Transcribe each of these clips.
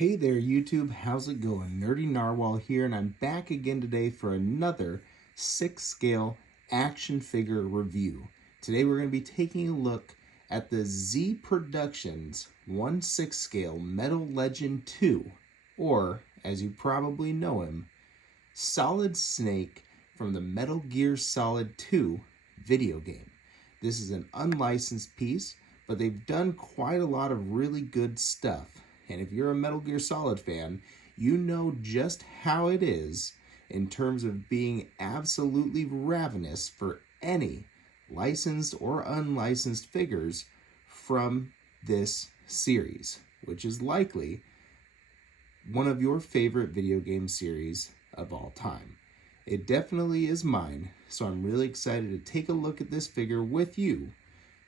Hey there YouTube, how's it going? Nerdy Narwhal here, and I'm back again today for another 6-scale action figure review. Today we're going to be taking a look at the Z Productions 1/6 scale Metal Legend 2, or as you probably know him, Solid Snake from the Metal Gear Solid 2 video game. This is an unlicensed piece, but they've done quite a lot of really good stuff. And if you're a Metal Gear Solid fan, you know just how it is in terms of being absolutely ravenous for any licensed or unlicensed figures from this series, which is likely one of your favorite video game series of all time. It definitely is mine, so I'm really excited to take a look at this figure with you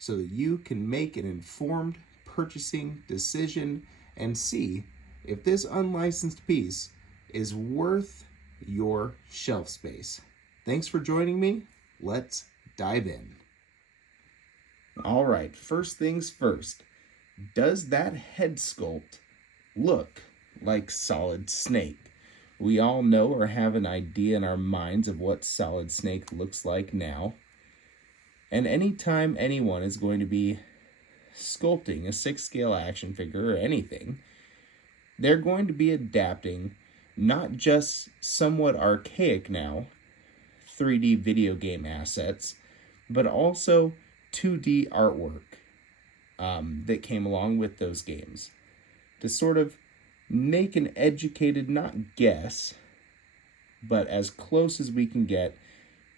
so that you can make an informed purchasing decision and see if this unlicensed piece is worth your shelf space. Thanks for joining me. Let's dive in. All right, first things first. Does that head sculpt look like Solid Snake? We all know or have an idea in our minds of what Solid Snake looks like now. And anytime anyone is going to be sculpting a 6-scale action figure or anything, they're going to be adapting not just somewhat archaic now 3D video game assets, but also 2D artwork that came along with those games to sort of make an educated, not guess, but as close as we can get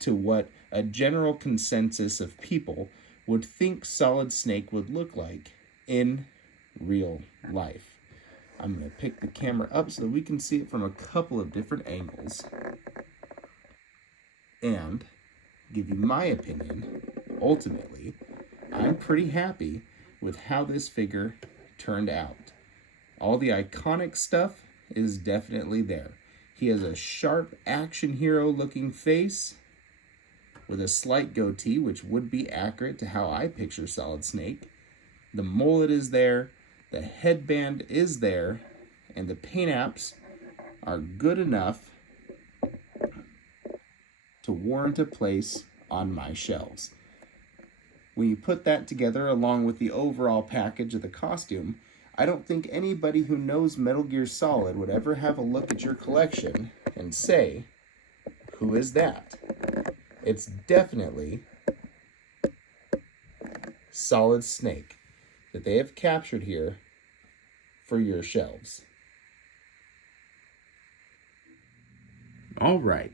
to what a general consensus of people would think Solid Snake would look like in real life. I'm going to pick the camera up so that we can see it from a couple of different angles and give you my opinion. Ultimately, I'm pretty happy with how this figure turned out. All the iconic stuff is definitely there. He has a sharp action hero looking face with a slight goatee, which would be accurate to how I picture Solid Snake. The mullet is there, the headband is there, and the paint apps are good enough to warrant a place on my shelves. When you put that together along with the overall package of the costume, I don't think anybody who knows Metal Gear Solid would ever have a look at your collection and say, "Who is that?" It's definitely Solid Snake that they have captured here for your shelves. All right,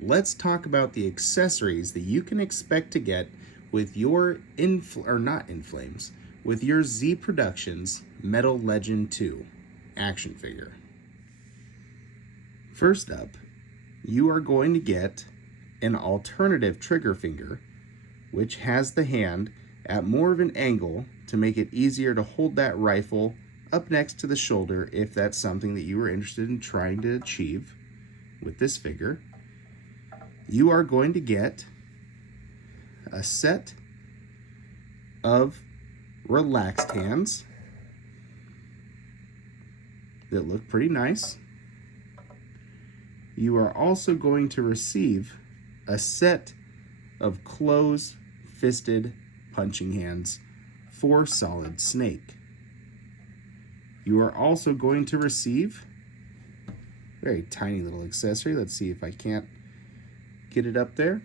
let's talk about the accessories that you can expect to get with your with your Z Productions Metal Legend 2 action figure. First up, you are going to get an alternative trigger finger, which has the hand at more of an angle to make it easier to hold that rifle up next to the shoulder if that's something that you are interested in trying to achieve with this figure. You are going to get a set of relaxed hands that look pretty nice. You are also going to receive a set of close-fisted punching hands for Solid Snake. You are also going to receive a very tiny little accessory. Let's see if I can't get it up there.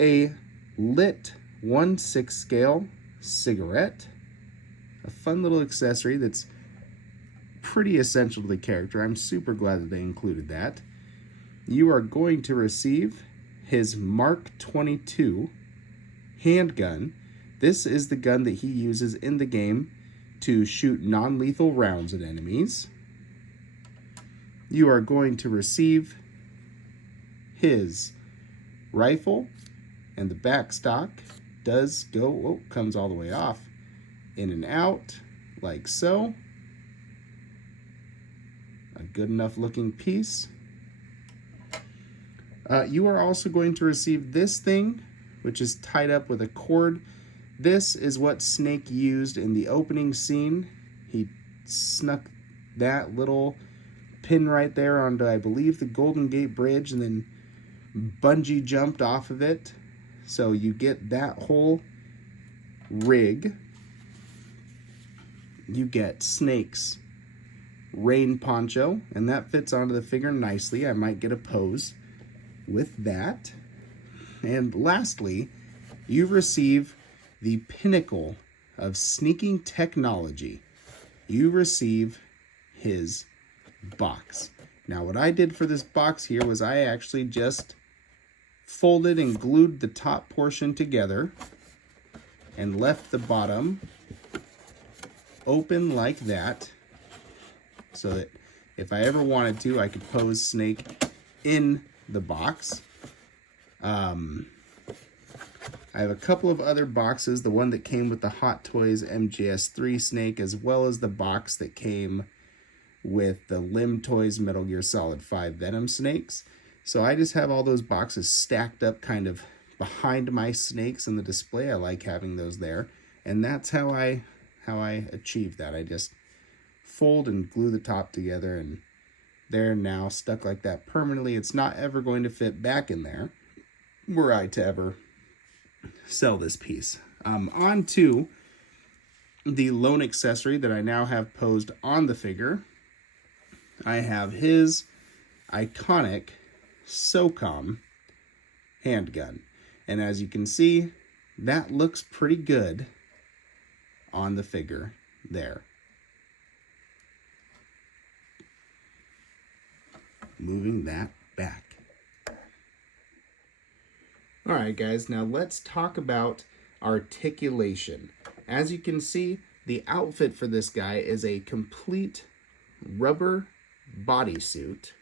A lit 1/6 scale cigarette. A fun little accessory that's pretty essential to the character. I'm super glad that they included that. You are going to receive his Mark 22 handgun. This is the gun that he uses in the game to shoot non-lethal rounds at enemies. You are going to receive his rifle, and the back stock does go, comes all the way off, in and out, like so. A good enough looking piece. You are also going to receive this thing, which is tied up with a cord. This is what Snake used in the opening scene. He snuck that little pin right there onto, I believe, the Golden Gate Bridge, and then bungee jumped off of it. So you get that whole rig. You get Snake's rain poncho, and that fits onto the figure nicely. I might get a pose with that. And lastly, you receive the pinnacle of sneaking technology. You receive his box. Now, what I did for this box here was I actually just folded and glued the top portion together and left the bottom open like that, so that if I ever wanted to, I could pose Snake in the box. I have a couple of other boxes, the one that came with the Hot Toys MGS 3 Snake, as well as the box that came with the Limb Toys Metal Gear Solid 5 Venom Snakes. So I just have all those boxes stacked up kind of behind my snakes in the display. I like having those there, and that's how I achieve that. I just fold and glue the top together, and they're now stuck like that permanently. It's not ever going to fit back in there were I to ever sell this piece. On to the lone accessory that I now have posed on the figure. I have his iconic SOCOM handgun. And as you can see, that looks pretty good on the figure there. Moving that back. All right, guys, now let's talk about articulation. As you can see, the outfit for this guy is a complete rubber bodysuit.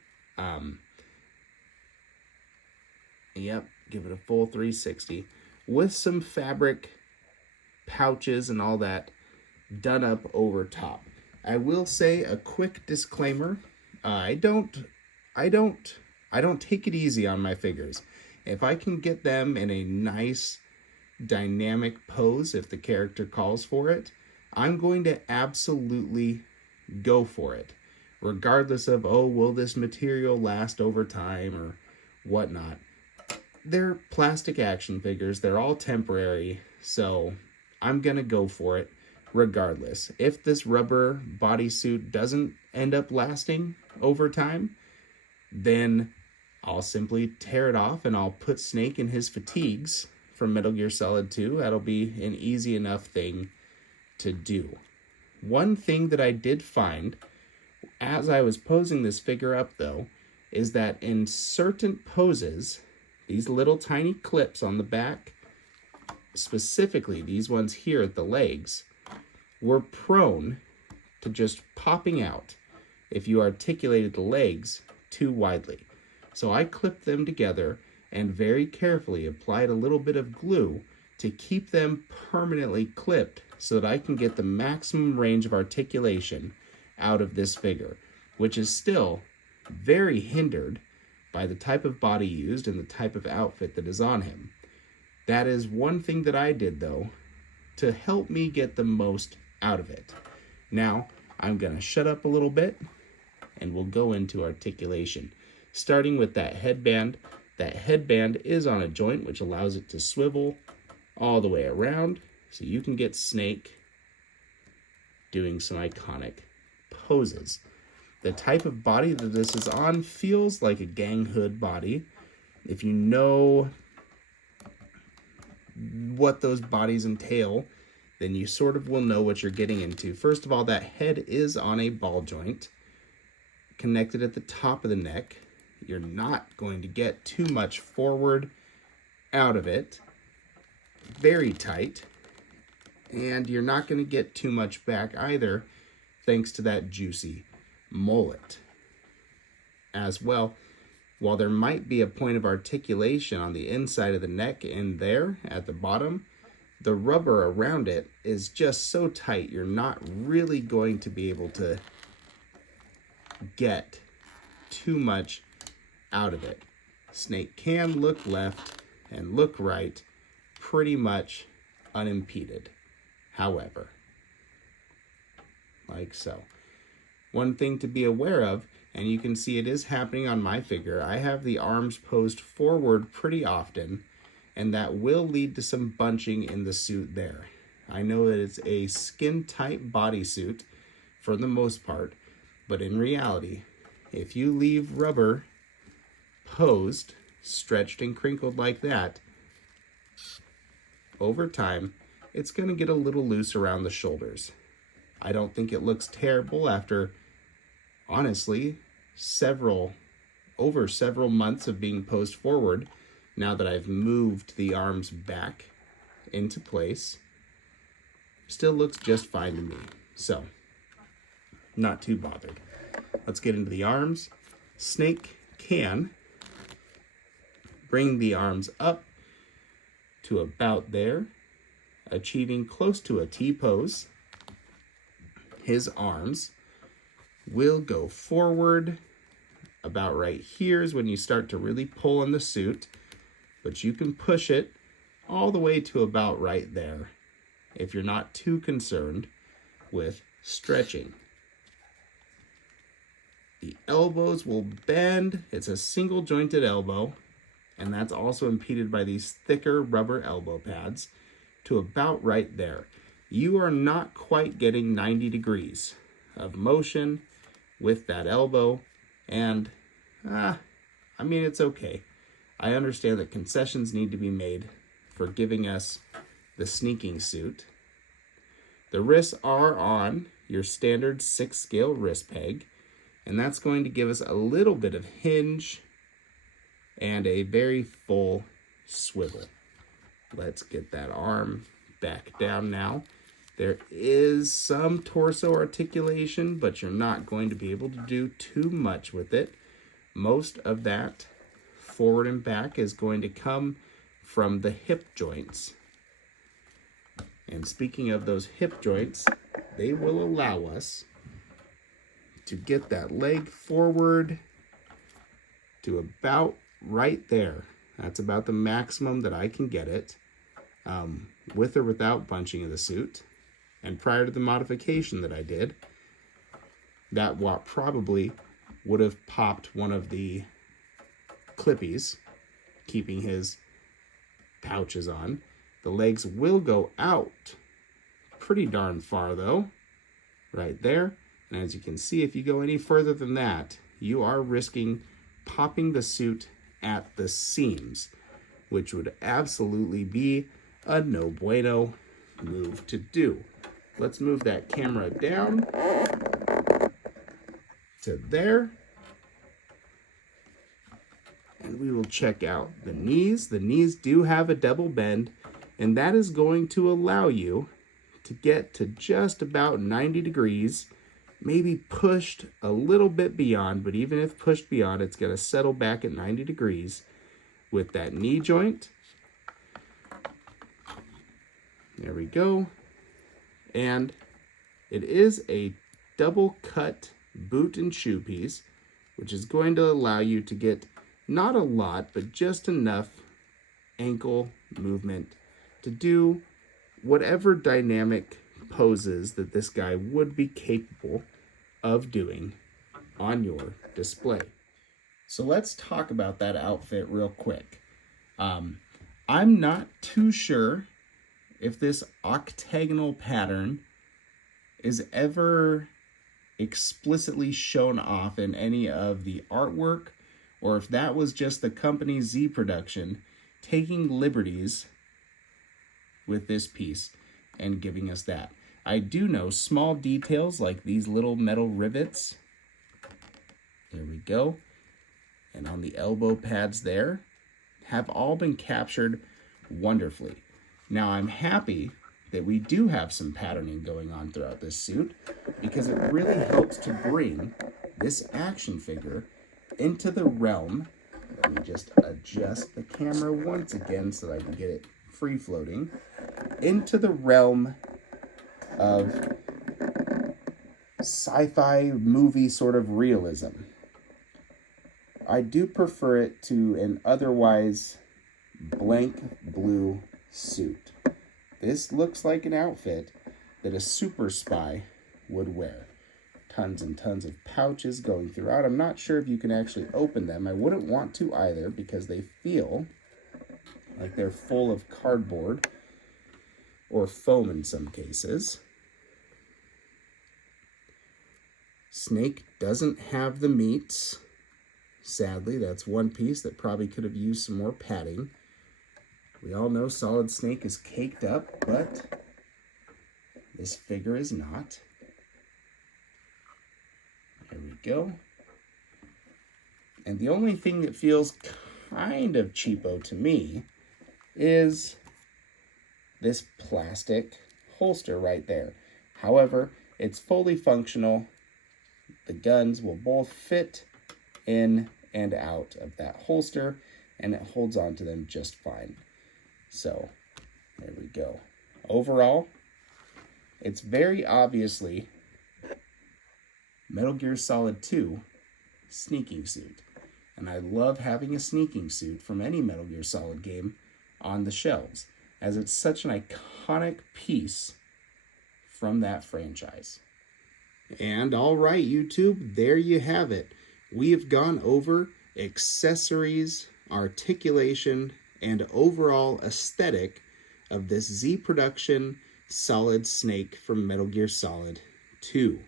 Yep, give it a full 360 with some fabric pouches and all that done up over top. I will say a quick disclaimer. I don't take it easy on my figures. If I can get them in a nice dynamic pose, if the character calls for it, I'm going to absolutely go for it, regardless of, oh, will this material last over time or whatnot. They're plastic action figures. They're all temporary, so I'm going to go for it regardless. If this rubber bodysuit doesn't end up lasting over time, then I'll simply tear it off and I'll put Snake in his fatigues from Metal Gear Solid 2. That'll be an easy enough thing to do. One thing that I did find as I was posing this figure up, though, is that in certain poses, these little tiny clips on the back, specifically these ones here at the legs, were prone to just popping out if you articulated the legs too widely. So I clipped them together and very carefully applied a little bit of glue to keep them permanently clipped so that I can get the maximum range of articulation out of this figure, which is still very hindered by the type of body used and the type of outfit that is on him. That is one thing that I did, though, to help me get the most out of it. Now, I'm going to shut up a little bit, and we'll go into articulation. Starting with that headband. That headband is on a joint, which allows it to swivel all the way around, so you can get Snake doing some iconic poses. The type of body that this is on feels like a gang hood body. If you know what those bodies entail, then you sort of will know what you're getting into. First of all, that head is on a ball joint connected at the top of the neck. You're not going to get too much forward out of it. Very tight. And you're not going to get too much back either, thanks to that juicy mullet. As well, while there might be a point of articulation on the inside of the neck and there at the bottom, the rubber around it is just so tight you're not really going to be able to get too much out of it. Snake can look left and look right pretty much unimpeded. However, like so. One thing to be aware of, and you can see it is happening on my figure, I have the arms posed forward pretty often, and that will lead to some bunching in the suit there. I know that it's a skin-tight bodysuit for the most part, but in reality, if you leave rubber posed, stretched and crinkled like that, over time, it's going to get a little loose around the shoulders. I don't think it looks terrible after, honestly, over several months of being posed forward. Now that I've moved the arms back into place, still looks just fine to me. So, not too bothered. Let's get into the arms. Snake can bring the arms up to about there, achieving close to a T pose. His arms will go forward. About right here is when you start to really pull on the suit, but you can push it all the way to about right there if you're not too concerned with stretching. The elbows will bend. It's a single jointed elbow, and that's also impeded by these thicker rubber elbow pads to about right there. You are not quite getting 90 degrees of motion with that elbow, and I mean, it's okay. I understand that concessions need to be made for giving us the sneaking suit. The wrists are on your standard 6-scale wrist peg, and that's going to give us a little bit of hinge and a very full swivel. Let's get that arm back down now. There is some torso articulation, but you're not going to be able to do too much with it. Most of that forward and back is going to come from the hip joints. And speaking of those hip joints, they will allow us to get that leg forward to about right there. That's about the maximum that I can get it, with or without bunching of the suit. And prior to the modification that I did, that probably would have popped one of the clippies, keeping his pouches on. The legs will go out pretty darn far though, right there. And as you can see, if you go any further than that, you are risking popping the suit at the seams, which would absolutely be a no bueno move to do. Let's move that camera down to there. And we will check out the knees. The knees do have a double bend, and that is going to allow you to get to just about 90 degrees, maybe pushed a little bit beyond, but even if pushed beyond, it's going to settle back at 90 degrees with that knee joint. There we go. And it is a double cut boot and shoe piece, which is going to allow you to get not a lot, but just enough ankle movement to do whatever dynamic poses that this guy would be capable of doing on your display. So let's talk about that outfit real quick. I'm not too sure if this octagonal pattern is ever explicitly shown off in any of the artwork, or if that was just the company Z production taking liberties with this piece and giving us that. I do know small details like these little metal rivets. There we go. And on the elbow pads there have all been captured wonderfully. Now I'm happy that we do have some patterning going on throughout this suit, because it really helps to bring this action figure into the realm. Let me just adjust the camera once again so that I can get it free floating. Into the realm of sci-fi movie sort of realism. I do prefer it to an otherwise blank blue suit. This looks like an outfit that a super spy would wear. Tons and tons of pouches going throughout. I'm not sure if you can actually open them. I wouldn't want to either because they feel like they're full of cardboard or foam in some cases. Snake doesn't have the meats. Sadly, that's one piece that probably could have used some more padding. We all know Solid Snake is caked up, but this figure is not. There we go. And the only thing that feels kind of cheapo to me is this plastic holster right there. However, it's fully functional. The guns will both fit in and out of that holster, and it holds on to them just fine. So, there we go. Overall, it's very obviously Metal Gear Solid 2 sneaking suit. And I love having a sneaking suit from any Metal Gear Solid game on the shelves, as it's such an iconic piece from that franchise. And all right, YouTube, there you have it. We have gone over accessories, articulation, and overall aesthetic of this Z Production Solid Snake from Metal Gear Solid 2.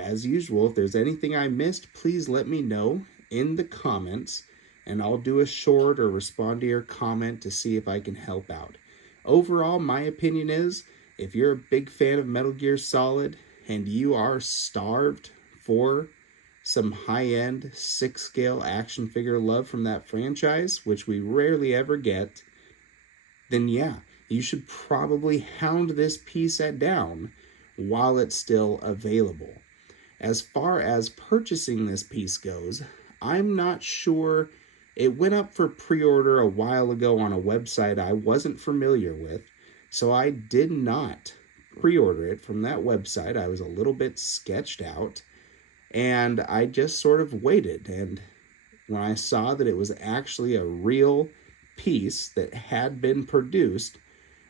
As usual, if there's anything I missed, please let me know in the comments, and I'll do a short or respond to your comment to see if I can help out. Overall, my opinion is, if you're a big fan of Metal Gear Solid and you are starved for some high-end 6-scale action figure love from that franchise, which we rarely ever get, then yeah, you should probably hound this piece down while it's still available. As far as purchasing this piece goes, I'm not sure. It went up for pre-order a while ago on a website I wasn't familiar with, so I did not pre-order it from that website. I was a little bit sketched out, and I just sort of waited. And when I saw that it was actually a real piece that had been produced,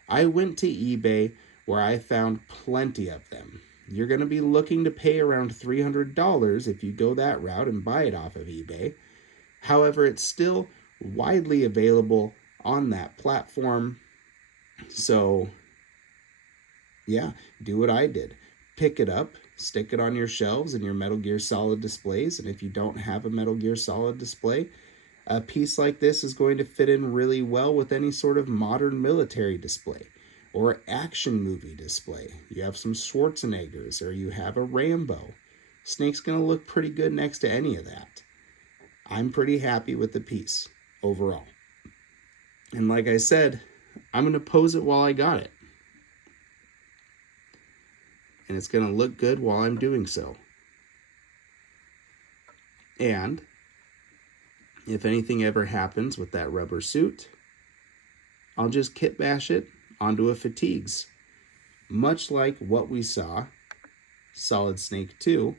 I went to eBay, where I found plenty of them. You're going to be looking to pay around $300 if you go that route and buy it off of eBay. However, it's still widely available on that platform. So, yeah, do what I did. Pick it up, stick it on your shelves in your Metal Gear Solid displays, and if you don't have a Metal Gear Solid display, a piece like this is going to fit in really well with any sort of modern military display or action movie display. You have some Schwarzeneggers or you have a Rambo. Snake's going to look pretty good next to any of that. I'm pretty happy with the piece overall. And like I said, I'm going to pose it while I got it. And it's going to look good while I'm doing so. And if anything ever happens with that rubber suit, I'll just kit bash it onto a fatigues, much like what we saw Solid Snake 2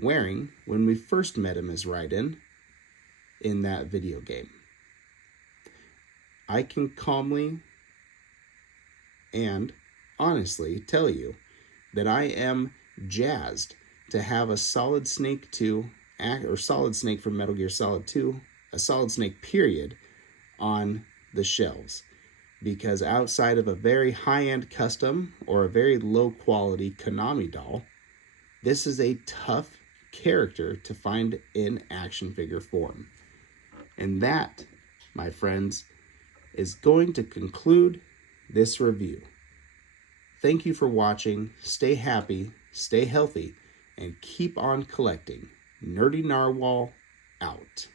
wearing when we first met him as Raiden in that video game. I can calmly and honestly tell you that I am jazzed to have a Solid Snake 2, or Solid Snake from Metal Gear Solid 2, a Solid Snake period, on the shelves. Because outside of a very high-end custom or a very low-quality Konami doll, this is a tough character to find in action figure form. And that, my friends, is going to conclude this review. Thank you for watching. Stay happy, stay healthy, and keep on collecting. Nerdy Narwhal out.